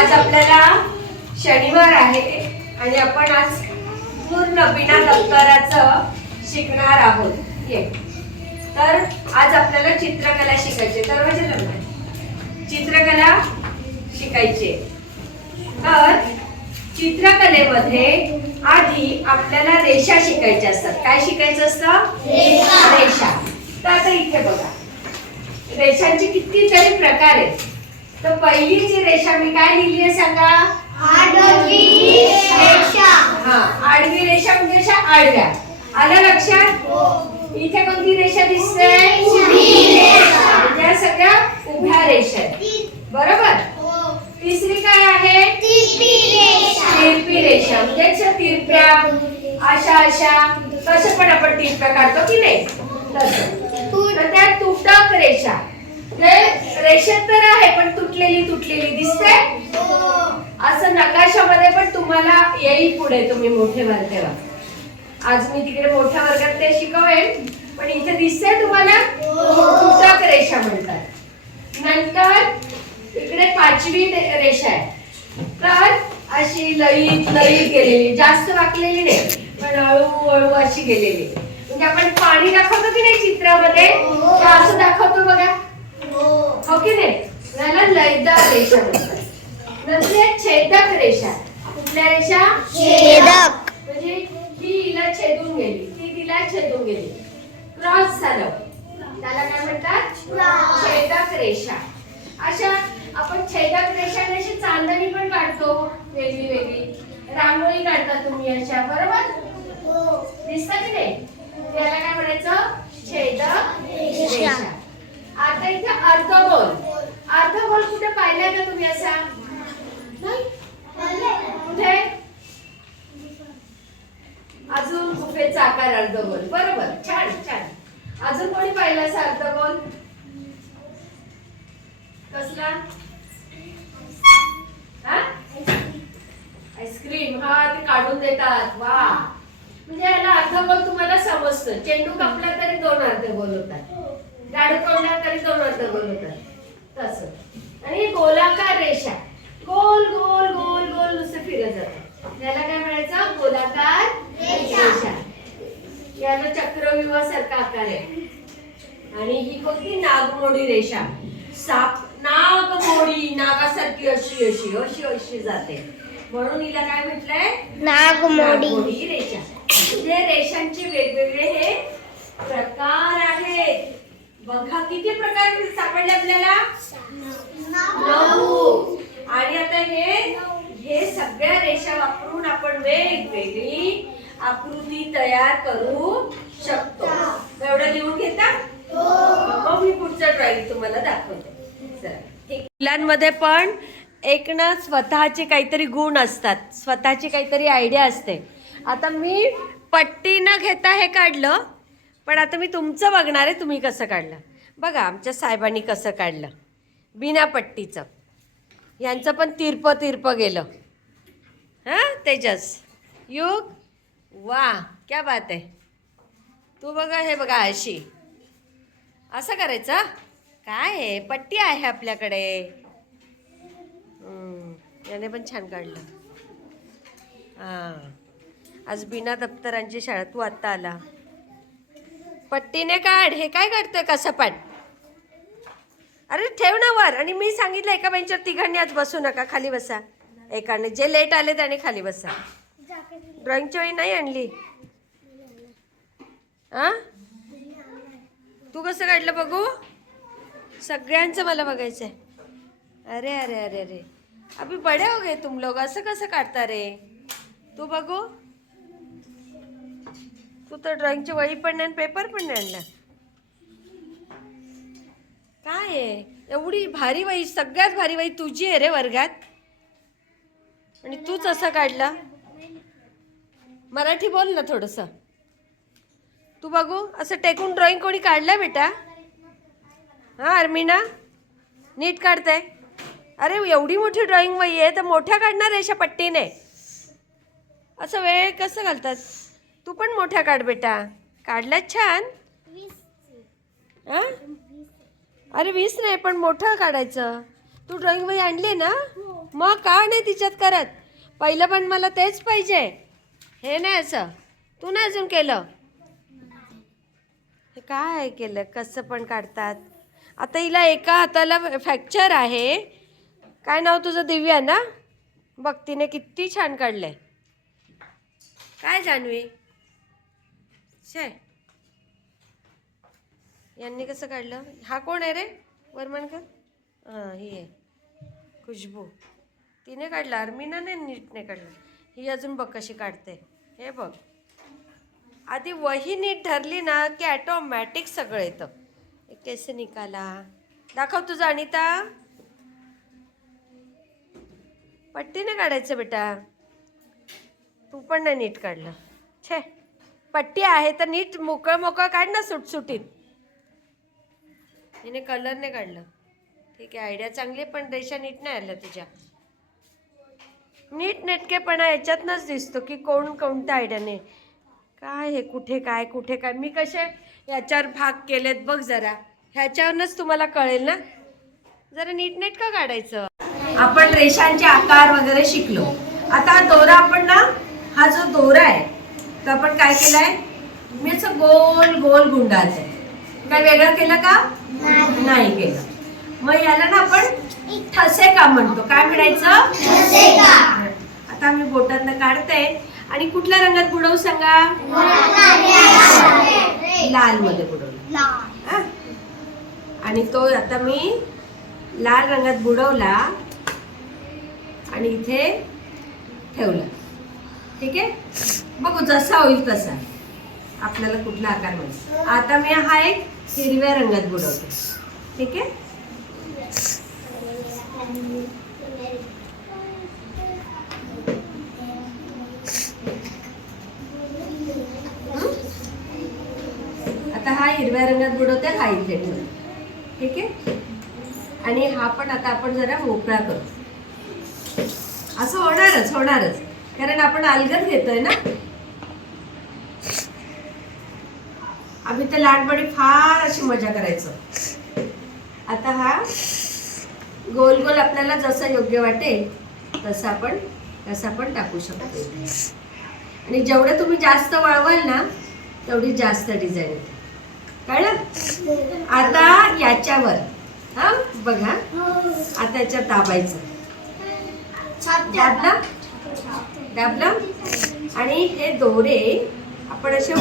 आज आपल्याला शनिवार आहे आणि आपण आज पूर्ण बिना दप्तराचं शिकणार आहोत. ये. तर आज आपल्याला चित्रकला शिकायची दरवाजे लग्न चित्रकला शिकायची तर चित्रकलेमध्ये आधी आपल्याला रेषा शिकायच्या असतात. काय शिकायचं असतं? रेषा. तर आता इथे बघा. रेषांचे कितीतरी प्रकार आहेत. तर पहिली जी रेषा मी काय लिहिली आहे सांगा? हा आडवी रेषा म्हणजे अशा आडव्या. आलं लक्षात? इथे कोणती रेषा दिसते? या सगळ्या उभ्या रेषा बरोबर? तिसरी काय आहे? तिरपी रेषा. म्हणजे अशा तिरप्या अशा अशा. तसं पण आपण तिरप्या काढतो की नाही? तसं. तर त्या तुटक रेषा. ते रेषेत तर आहे पण तुटलेली तुटलेली दिसते. असं नकाशामध्ये पण तुम्हाला येईल पुढे तुम्ही मोठे वर तेव्हा आज मी तिकडे मोठ्या वर्गात ते शिकवेन पण इथे दिसते तुम्हाला तुटक रेषा म्हणतात. नंतर इकडे पाचवी रेषा आहे. तर अशी लईत लईत गेलेली जास्त वाकलेली नाही पण हळू हळू अशी गेलेली. म्हणजे आपण पाणी दाखवतो की नाही चित्रामध्ये? असं दाखवतो बघा. हो की नाही? याला लयदार रेषा म्हणतात नंतर या छेदक रेषा. कुठल्या रेषा? म्हणजे ही हिला छेदून गेली. ती तिला छेदून गेली. क्रॉस झालं. त्याला काय म्हणतात? छेदक रेषा. अशा आपण छेदक रेषा आणि अशी चांदणी पण काढतो. वेगळी वेगळी. रांगोळी काढता तुम्ही अशा बरोबर? दिसत की नाही? त्याला काय म्हणायचं? छेदक रेषा. आता इथे अर्धगोल अर्धगोल कुठे पाहिलाय का तुम्ही असा कुठे? अजून गुफेचा आकार अर्धगोल बरोबर. छान छान. अजून कोणी पाहिलं असा अर्धगोल कसला? आईस्क्रीम. हा ते काढून देतात. वा. म्हणजे याला अर्धगोल तुम्हाला समजतं. चेंडू कापला तरी दोन अर्धगोल होतात. गाडी तोडला तरी दोन अर्धगोल होतात तसं. आणि गोलाकार रेषा. गोल गोल गोल गोल नुसतं फिरत जातात याला काय म्हणायचं? गोलाकार रेषा. याला चक्रव्यूहा सारखा आकार आहे. आणि ही कोणती? नागमोडी रेषा. साप नागमोडी नागासारखी अशी अशी अशी अशी जाते. म्हणून हिला काय म्हटलंय? नागमोडी. रेषा. म्हणजे रेषांचे वेगवेगळे हे प्रकार आहेत. बघा किती प्रकार सापडले आपल्याला? नऊ. आणि आता हे हे सगळ्या रेषा वापरून आपण वेगवेगळी आकृती तयार करू शकतो. एवढं लिहून घेता? मग मी पुढचं ड्रॉइंग तुम्हाला दाखवते. मुलांमध्ये पण एक ना स्वतःचे काहीतरी गुण असतात. स्वतःची काहीतरी आयडिया असते. आता मी पट्टी न घेता हे काढलं. पण आता मी तुमचं बघणार आहे तुम्ही कसं काढलं? बघा आमच्या साहेबांनी कसं काढलं? बिना पट्टीचं यांचं पण तिरप तिरप गेलं. हां तेजस? युग? वा क्या बात आहे. तू बघा हे बघा अशी असं करायचं काय आहे पट्टी आहे आपल्याकडे. याने पण छान काढलं. हां. आज बिना दप्तरांची शाळा तू आत्ता आला. पट्टीने काढ हे काय काढतोय कसं पाठ अरे ठेव ना वर. आणि मी सांगितलं एका बेंचवर तिघांनी आज बसू नका खाली बसा. एकाने जे लेट आले त्याने खाली बसा. ड्रॉइंगची वही नाही आणली? आ? तू कसं काढलं बघू? सगळ्यांचं मला बघायचं आहे अरे अरे अरे अरे. अभि बडे हो गए तुम लोग. असं कसं काढता रे? तू बघू? तू तर ड्रॉइंगची वही पण नाही पेपर पण नाही आणला. काय आहे? एवढी भारी वही सगळ्यात भारी वही तुझी आहे रे वर्गात. आणि तूच असं काढला. मराठी बोल ना थोडंसं. तू बघू असं टेकून ड्रॉइंग कोणी काढलं बेटा? हां अर्मिना? नीट काढते अरे एवढी मोठी ड्रॉइंग वही आहे तर मोठ्या काढणार अशा पट्टीने. असं वेळ कसं घालतात? तू पण मोठ्या काढ बेटा. काढल्यात छान? हां? अरे वीस नाही पण मोठं काढायचं. तू ड्रॉइंग वही आणली ना? मग का नाही तिच्यात करत? पहिलं पण मला तेच पाहिजे. हे नाही असं. तू नाही अजून केलं? हे काय केलं? कसं पण काढतात. आता हिला एका हाताला फ्रॅक्चर आहे. काय नाव तुझं? दिव्या ना? बघ तिने किती छान काढलंय. काय जान्हवी? शे यांनी कसं काढलं? हा कोण आहे रे? वर्मणकर हां ही आहे. खुशबू. तिने काढलं अर्मिना नाही नीटने काढलं. ही अजून बघ कशी काढते. हे बघ. आधी वही नीट ठरली ना की ॲटोमॅटिक सगळं येतं. हे कैसे निकाला? दाखव तुझं अनिता. पट्टीने काढायचं बेटा. तू पण नाही नीट काढलं. छे पट्टी आहे तर नीट मोकळ मोकळ काढ ना सुटसुटीत. हिने कलरने काढलं. ठीक आहे आयडिया चांगली पण रेषा नीट नाही आल्या तुझ्या नीट नेटकेपणा याच्यातनंच दिसतो की कोण कोणत्या आयडियाने काय हे कुठे काय कुठे काय? मी कसे याच्यावर भाग केलेत बघ जरा. ह्याच्यावरनंच तुम्हाला कळेल ना? जरा नीट नेट का काढायचं? आपण रेषांचे आकार वगैरे शिकलो. आता दोरा आपण ना हा जो दोरा आहे तो आपण काय केलाय? मी असं गोल गोल गुंडाळते काय वेगळं केलं का? नाही. केलं. मग याला ना आपण ठसे का म्हणतो? काय म्हणायचं? आता मी बोटातनं काढते. आणि कुठल्या रंगात बुडवू सांगा? लाल मध्ये बुडवलं. हा? आणि तो आता मी लाल रंगात बुडवला आणि इथे ठेवला. ठीक आहे? बघू जसा होईल तसा. आपल्याला कुठला आकार मिळेल आता मी हा एक हिरव्या रंगात बुडवते. ठीक आहे? आता हा हिरव्या रंगात बुडवते हा इथे ठीक आहे? आणि हा पण आता आपण जरा मोकळा करू. असं होणारच होणारच. कारण आपण अलगद घेतोय ना? आम्ही तर लहानपणी फार अशी मजा करायचो. आता हा गोल गोल आपल्याला जसं योग्य वाटेल तसं आपण तसं आपण टाकू शकतो. आणि जेवढं तुम्ही जास्त वळवाल ना तेवढी जास्त डिझाईन येते. कळलं? आता याच्यावर हा बघा. आता याच्यात दाबायचं. दाबलं? दाबलं? आणि हे दोरे आपण असे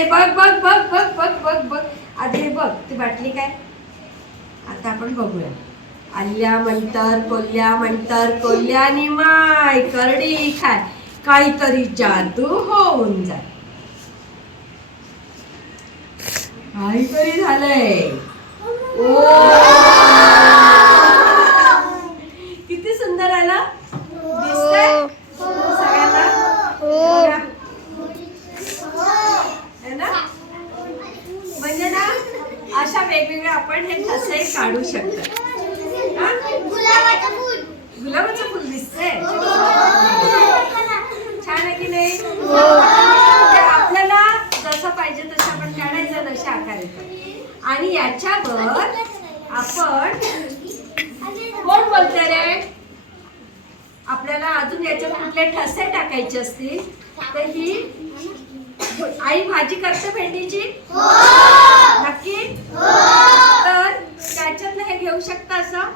ओढू. बघ बघ बघ बघ बघ बघ बघ. आधी बघ ती बाटली काय? आता आपण बघूया. आल्या म्हणतर कोल्ल्या म्हणतर कोल्ल्या आणि माय करडी खाय. काहीतरी जादू होऊन जाय. काहीतरी झालंय. ओ! किती सुंदर आहे ना? दिसतंय सगळ्यांना बघा. है ना म्हणजे ना अशा वेगवेगळ्या आपण हे ठसे काढू शकतो. हा? गुलाबाचं फुल. दिसतंय. छान आहे की नाही? म्हणजे आपल्याला जसं पाहिजे तसं आपण काढायचं नशा आकार येतात आणि याच्यावर आपण कोण बोलते रे? आपल्याला अजून याच्यात कुठले ठसे टाकायचे असतील? तर ही आई भाजी करते भेंडीची? नक्की? तर त्याच्यातलं हे घेऊ शकता असं?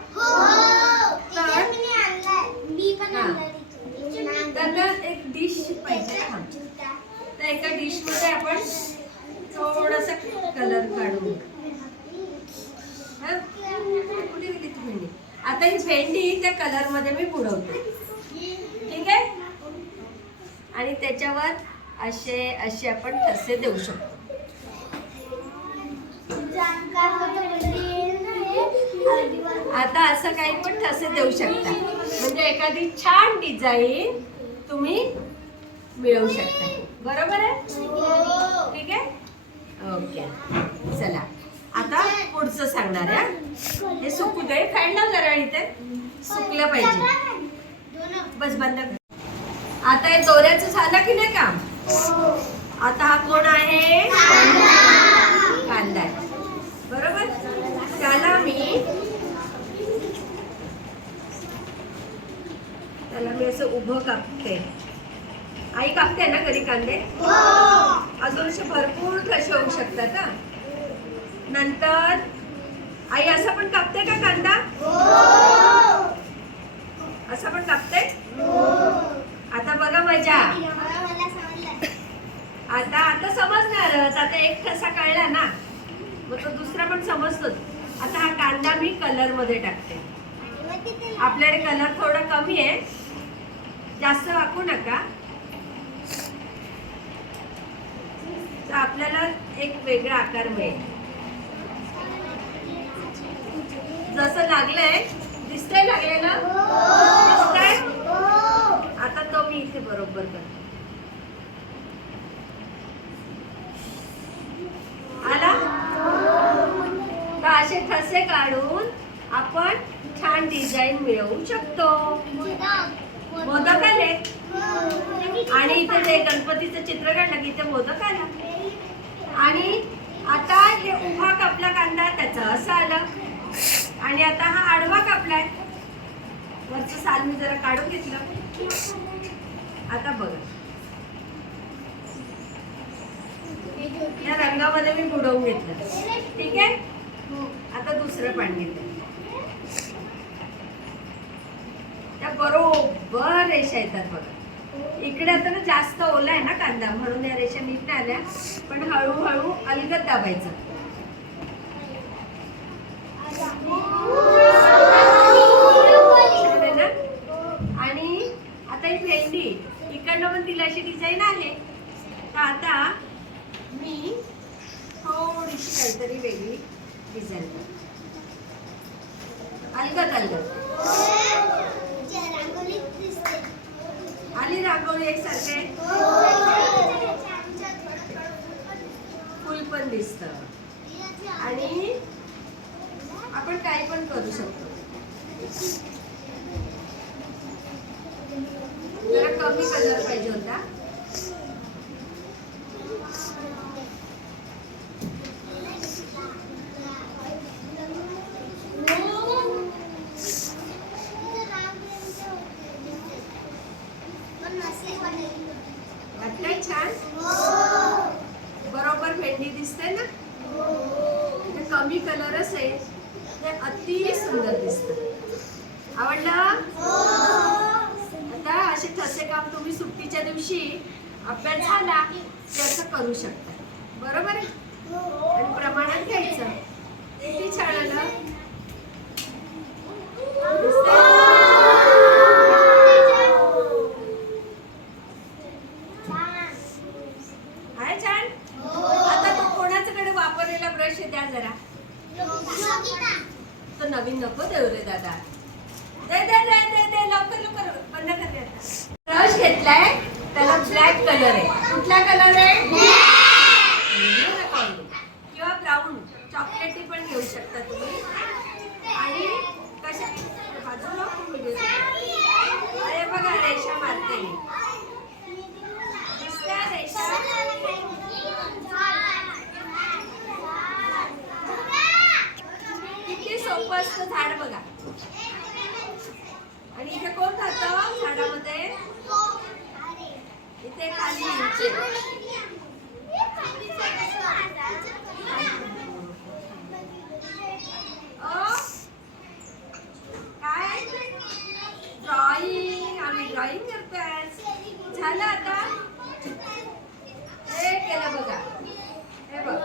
त्यांना एक डिश पाहिजे हा. तर एका डिशमध्ये आपण थोडासा कलर काढू. हा? कुठे गेली ती भेंडी? आता ही भेंडी त्या कलरमध्ये मी बुडवते. ठीक आहे? आणि त्याच्यावर असे असे आपण ठसे देऊ शकतो. आता असं काही पण ठसे देऊ शकता. म्हणजे एखादी छान डिझाईन तुम्ही मिळवू शकता. बरोबर आहे? ठीक आहे? ओके. चला. आता पुढचं सांगणार आहे हे. सुकू दे. फॅन जरा इथे. सुकलं पाहिजे. बस बंद कर. आता हे दोऱ्याचं झालं की नाही काम? आता हा कोण आहे? कांदा. बरोबर? त्याला मी त्याला मी असं उभं कापते. आई कापते ना घरी कांदे? हो. अजून असे भरपूर कसे होऊ शकतात हा नंतर आई असं पण कापते का कांदा? हो. असं पण कापते? आता बघा मजा. आता आता समजणारच आता एक ठसा कळला ना मग तो दुसरा पण समजतोच आता हा कांदा मी कलरमध्ये टाकते. आपल्याकडे कलर थोडा कमी आहे. जास्त वाकू नका. तर आपल्याला एक वेगळा आकार मिळेल. जसं लागलंय दिसतंय लागलेलं दिसतंय? आता तो मी इथे बरोबर करते आला तर असे ठसे काढून आपण छान डिझाईन मिळवू शकतो. मोदक आले? आणि इथे जे गणपतीचं चित्र काढलं की इथे मोदक आला. आणि आता हे उभा कापला कांदा त्याचा असं आलं. आणि आता हा आडवा कापलाय. वरचं साल मी जरा काढून घेतलं. आता बघा. या रंगामध्ये मी बुडवून घेतलं. ठीक आहे? आता दुसरं पाणी घेते. त्या बरोबर रेषा येतात बघा. इकडे आता ना जास्त ओला आहे ना कांदा म्हणून या रेषा नीट नाही आल्या पण हळूहळू अलगद दाबायचं छान आहे ना आणि आता ही भेंडी इकडनं पण तिला अशी डिझाईन आहे तर आता मी थोडीशी काहीतरी वेगळी डिझाईन करते अलगद अलगद आली रांगोळी एक सारखे फुल पण दिसत आणि आपण काही पण करू शकतो जरा कमी कलर पाहिजे होता वाटतंय छान बरोबर भेंडी दिसते ना ते कमी कलरच आहे ते अति सुंदर दिसत आवडलं आता असे ठसे काम तुम्ही सुट्टीच्या दिवशी अभ्यास झाला की असं करू शकता बरोबर आहे? आणि प्रमाणात घ्यायचं. किती छान आलं आहे छान आता तो कोणाच्याकडे वापरलेला ब्रश आहे द्या जरा तो नवीन नको देऊ रे दादा दे दे दे दे दे लवकर लवकर बंद कर रे आता ब्रश घेतलाय त्याला ब्लॅक कलर आहे कुठला कलर आहे किंवा ब्राऊन चॉकलेटी पण घेऊ शकता तुम्ही. आणि कशा बाजूला अरे बघा रेषा मारते. दिसत्या रेषा? किती सोपं असतं झाड बघा. आणि इथे कोण खातं झाडामध्ये? इथे खाली. काय ड्रॉइंग आम्ही ड्रॉइंग करतोय झालं आता हे केलं बघा हे बघ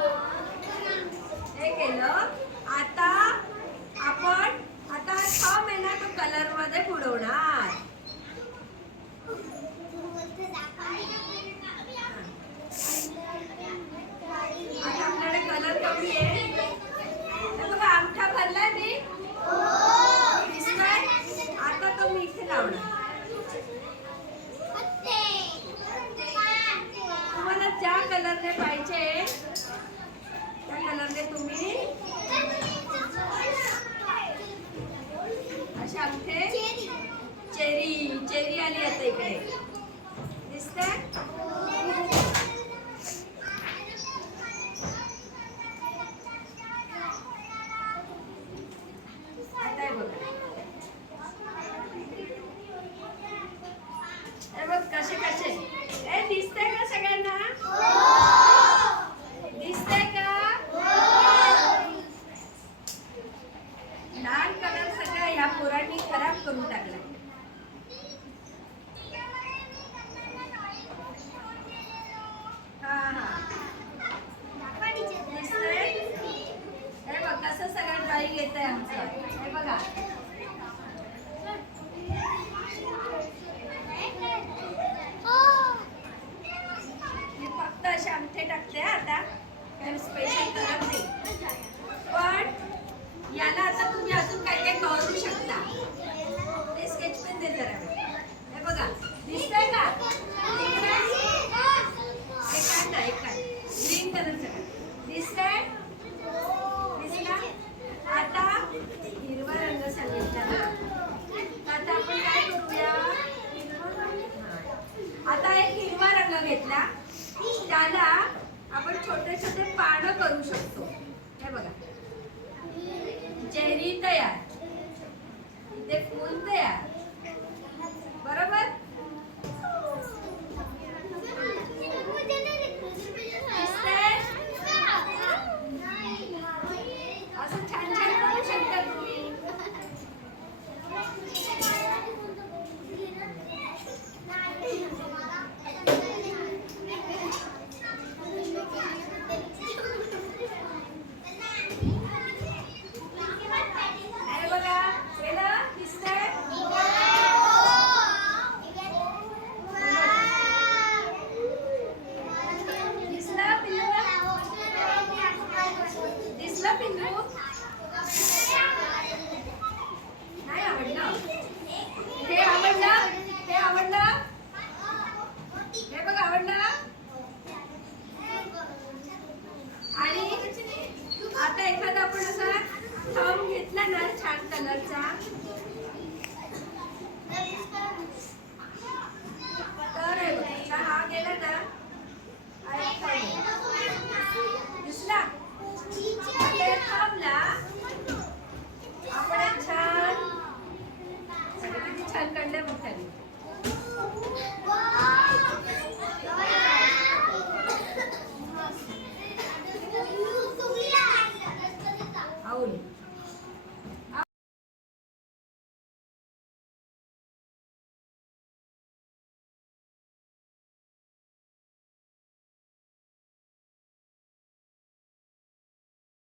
हे केलं आता आपण आता थंब आहे तो कलरमध्ये बुडवणार. Teve muito é.